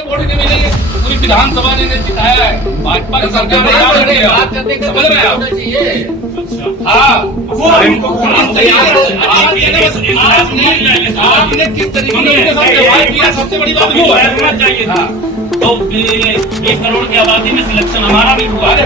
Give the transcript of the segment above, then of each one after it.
Vote नहीं मिलेंगे। पूरी विधानसभा ने जिताया है, भाजपा की सरकार ने बात करने का समझ रहे हैं आप? हाँ, आपने किस तरीके से उनके साथ व्यवहार किया, सबसे बड़ी बात वो है। तो 20 करोड़ की आबादी में सिलेक्शन हमारा भी हुआ है।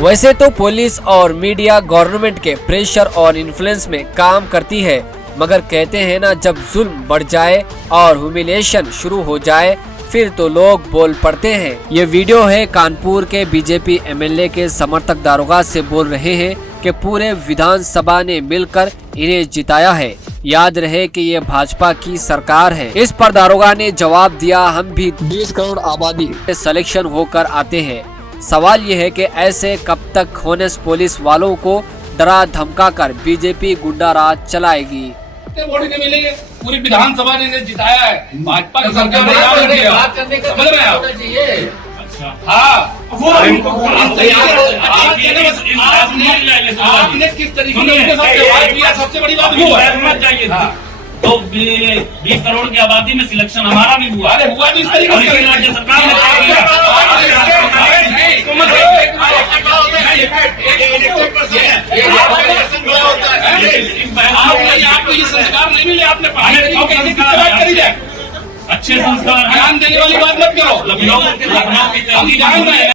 वैसे तो पुलिस और मीडिया गवर्नमेंट के प्रेशर और इन्फ्लुएंस में काम करती है, मगर कहते हैं ना, जब जुल्म बढ़ जाए और ह्यूमिलिएशन शुरू हो जाए फिर तो लोग बोल पड़ते हैं। ये वीडियो है कानपुर के बीजेपी एमएलए के समर्थक दारोगा से बोल रहे हैं कि पूरे विधानसभा ने मिलकर इन्हें जिताया है, याद रहे कि ये भाजपा की सरकार है। इस पर दारोगा ने जवाब दिया, हम भी 20 करोड़ आबादी सिलेक्शन होकर आते हैं। सवाल ये है कि ऐसे कब तक होनेस्ट पुलिस वालों को डरा धमका कर बीजेपी गुंडा राज चलाएगी। वोट नहीं मिलेंगे। पूरी विधानसभा ने जिताया है, भाजपा की सरकार ने बात करने का समझ रहे हैं आप? हाँ, आपने किस तरीके से उनके साथ व्यवहार किया, सबसे बड़ी बात वो है। तो 20 करोड़ की आबादी में सिलेक्शन हमारा भी हुआ। अरे हुआ भी इस तरीके से राज्य सरकार ने आपको ये संस्कार नहीं मिले, आपने पढ़ाई बात करी जाए। अच्छे संस्कार ध्यान देने वाली बात मत करो। लखनऊ हम जान रहे हैं।